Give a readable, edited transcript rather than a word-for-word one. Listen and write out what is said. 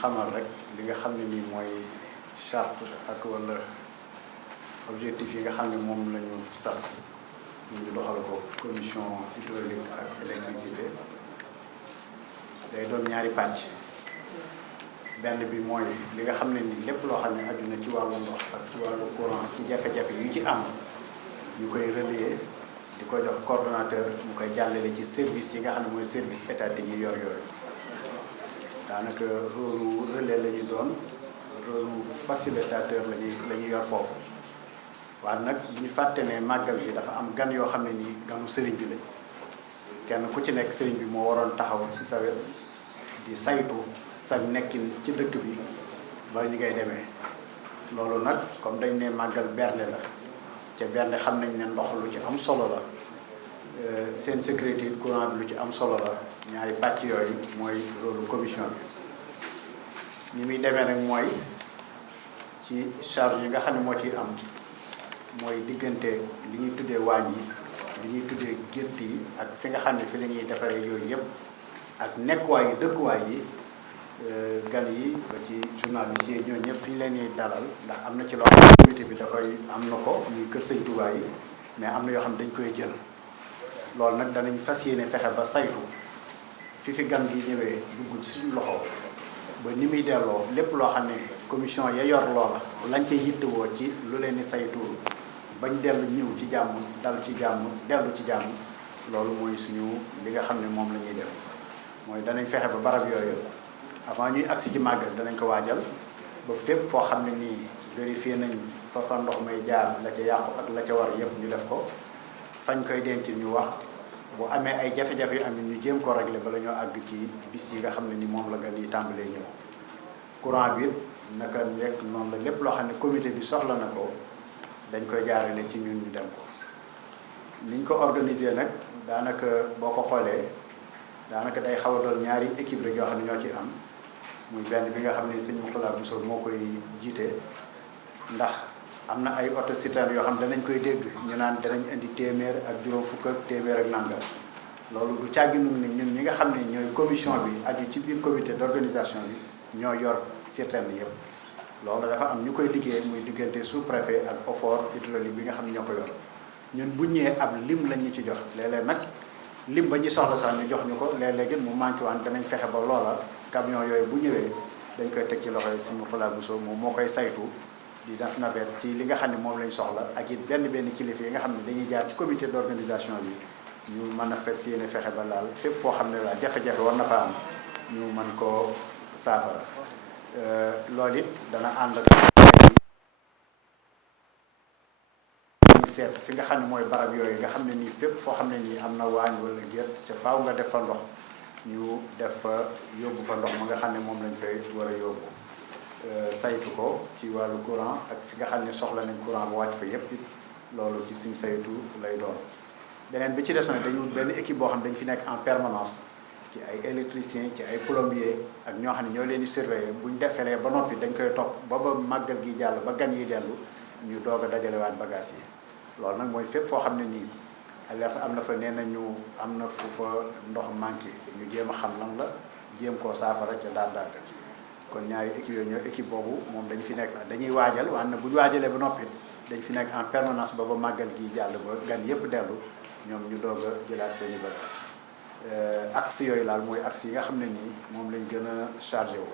xamal rek li nga xam ne nii mooy charte ak wala objectif yi nga xam ne moom la ñu sas ñu doxal ko commission hydraulique ak électricité day doon ñaari pàcc. benn bi mooy li nga xam ne ni lépp loo xam ne aju na ci wàllu ndox ak ci wàllu courant ci jafe-jafe yu ci am ñu koy relayer di ko jox coordonnateur mu koy jàllale ci service yi nga xam ne mooy service étatique yi yor yooyu daanaka rôle relais la ñu doon rôle facilitateur la ñuy yor foofu. waaye nag bu ñu fàtte ne màggal bi dafa am gan yoo xam ne nii ganu sëriñ bi lañ kenn ku ci nekk sëriñ bi moo waroon taxaw ci sa wet di saytu sa nekkin ci dëkk bi ba ñu ngay demee loolu nag comme dañ ne màggal bernde la ca bernde xam nañ ne ndox lu ci am solo la seen sécurité courant bi lu ci am solo la ñaari pàcc yooyu mooy rôle commission bi. ni muy demee nag mooy ci charge yi nga xam ne moo ciy am mooy diggante li ñuy tuddee waañ yi li ñuy tuddee gétt yi ak fi nga xam ne fi la ñuy defaree yooyu yëpp ak nekkuwaay yi dëkkuwaay yi gan yi ba ci journaliste yi ñoo ñëpp fi ñu leen di dalal ndax am na ci loo xam ne comité bi da koy am na ko muy kër Sëñ Tuubaa yi mais am na yoo xam ne dañ koy jël loolu nag danañ fas yéene fexe ba saytu fi gan gi ñëwee dugg ci suñu loxo ba ni muy delloo lépp loo xam ne commission ya yor loola lañ ca yittewoo ci lu leen di saytu bañ dellu ñëw ci jàmm dal ci jàmm dellu ci jàmm loolu mooy suñu li nga xam ne moom la ñuy def mooy danañ fexe ba barab yooyu avant ñuy agsi ci màggal danañ ko waajal ba fépp foo xam ne nii vérifié nañ fa ndox may jaar la ca yàqu ak la ca war yëpp ñu def ko fañ koy denc ñu wax bu amee ay jafe-jafe yu am ñu jéem ko régler bala ñoo àgg ci bis yi nga xam ne ni moom la gan yi tàmbalee ñëw. courant bi naka nekk noonu la lépp loo xam ne comité bi soxla na ko dañ koy jaarale ci ñun ñu dem ko niñ ko organiser nag daanaka boo ko xoolee daanaka day xaw a doon ñaari équipe rek yoo xam ne ñoo ci am muy benn bi nga xam ne sëñ Mourtala Bousso moo koy jiite ndax am na ay auto citerne yoo xam ne danañ koy dégg ñu naan danañ indi téeméer ak juróom fukk ak téeméer ak nangam loolu du càggi nun ni ñun ñi nga xam ne ñooy commission bi aju ci biir comité d'organisation bi ñoo yor citerne yëpp loolu dafa am ñu koy liggéey muy diggante sous-préfet ak OFOR hydraulique bi nga xam ne ñoo ko yor ñun bu ñëwee ab lim lañ ñu ci jox léeg-léeg nag lim ba ñuy soxla sax ñu jox ñu ko léeg-léeg mu manqué waan danañ fexe ba loola camion yooyu bu ñëwee dañ koy teg ci loxo yi suñu Mourtala Bousso moom moo koy saytu di def navette ci li nga xam ne moom lañ soxla ak it benn kilifa yi nga xam ne dañuy jaar ci comité d'organisation bi ñu mën a fas yéene fexe ba laal fépp foo xam ne la jafe-jafe war na fa am ñu mën koo saafara loolu it dana ànd ak seet fi nga xam ne mooy barab yooyu nga xam ne nii fépp foo xam ne nii am na waañ wala gétt ca faaw nga def fa ndox ñu def fa yóbbu fa ndox ma nga xam ne moom lañ fay war a yóbbu saytu ko ci wàllu courant ak fi nga xam ne soxla nañ courant bu wàcc fa yépp loolu ci suñ saytu lay doon. beneen bi ci des nag dañu benn équipe boo xam ne dañ fi nekk en permanence ci ay électriciens ci ay plombiers ak ñoo xam ne ñoo leen di surveiller buñ defelee ba noppi dañ koy topp ba màggal gi jàll ba gan yi dellu ñu doog a dajalewaat bagages yi. loolu nag mooy fépp foo xam ne nii alerte am na fa nee nañu am na fu fa ndox manqué ñu jéem a xam lan la jéem koo saafara ca daal kon ñaari équipe yooyu ñoo équipe boobu moom dañu fi nekk dañuy waajal waaye nag bu ñu waajalee ba noppi dañ fi nekk en permanence ba màggal gi jàll ba gan yëpp dellu ñoom ñu doog a jëlaat seen i bagages axe yooyu laal mooy axe yi nga xam ne nii moom lañ gën a chargé wu.